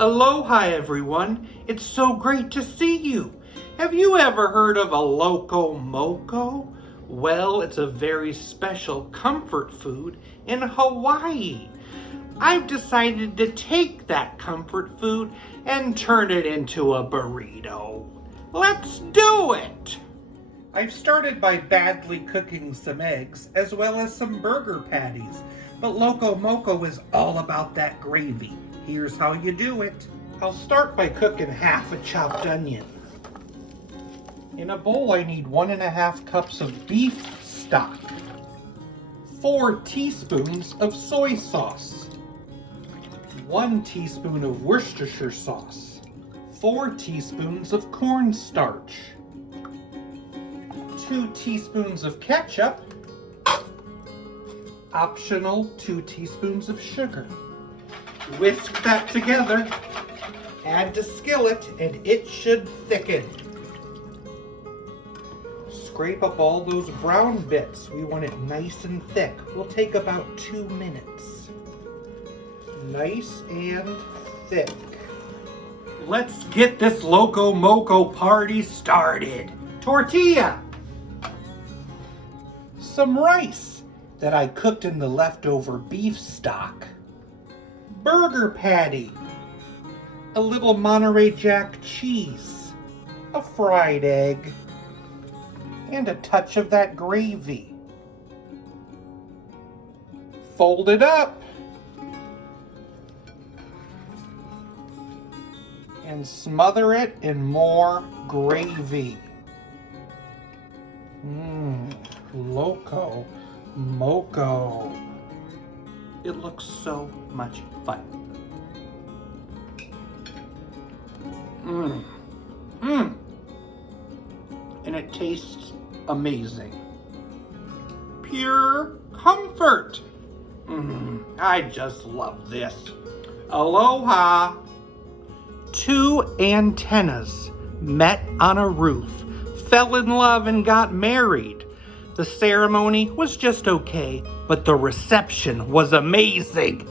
Aloha everyone, it's so great to see you. Have you ever heard of a Loco Moco? Well, it's a very special comfort food in Hawaii. I've decided to take that comfort food and turn it into a burrito. Let's do it! I've started by badly cooking some eggs as well as some burger patties, but Loco Moco is all about that gravy. Here's how you do it. I'll start by cooking half a chopped onion. In a bowl I need 1.5 cups of beef stock, 4 teaspoons of soy sauce, 1 teaspoon of Worcestershire sauce, 4 teaspoons of cornstarch, 2 teaspoons of ketchup, optional 2 teaspoons of sugar. Whisk that together, add to skillet, and it should thicken. Scrape up all those brown bits. We want it nice and thick. Will take about 2 minutes. Nice and thick. Let's get this Loco Moco party started. Tortilla. Some rice that I cooked in the leftover beef stock. Burger patty, a little Monterey Jack cheese, a fried egg, and a touch of that gravy. Fold it up and smother it in more gravy. Loco Moco. It looks so much fun. And it tastes amazing. Pure comfort. I just love this. Aloha. 2 antennas met on a roof, fell in love and got married. The ceremony was just okay, but the reception was amazing.